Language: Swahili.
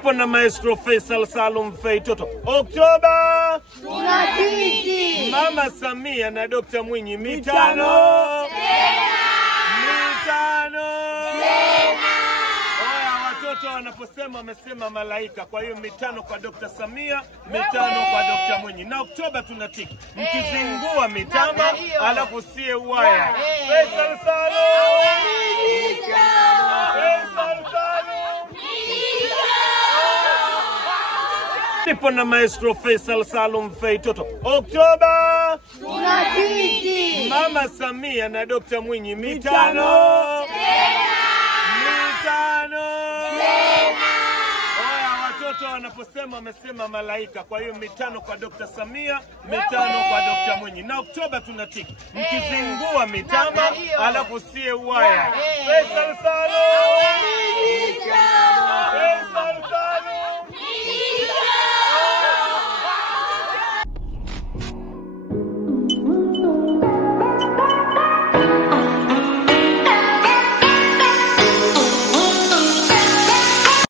Nipo na Maestro Faisal Salum Feitoto. Oktoba tunatiki. Mama Samia na Dr. Mwinyi mitano. Oya, watoto wanaposema wamesema malaika. Kwa hiyo mitano kwa Dr. Samia, mitano kwa Dr. Mwinyi. Na Oktoba tunatiki. Mkizingua mitano, alafu sie uwaya. Faisal Salum. Nipo na Maestro Faisal Salum Feitoto. Oktoba tunatiki. Mama Samia na Dr. Mwinyi mitano. Oya, watoto wanaposema wamesema malaika. Kwa hiyo mitano kwa Dr. Samia, mitano kwa Dr. Mwinyi. Na Oktoba tunatiki. Mkizingua mitano, alafu sie uwaya. Faisal Salum.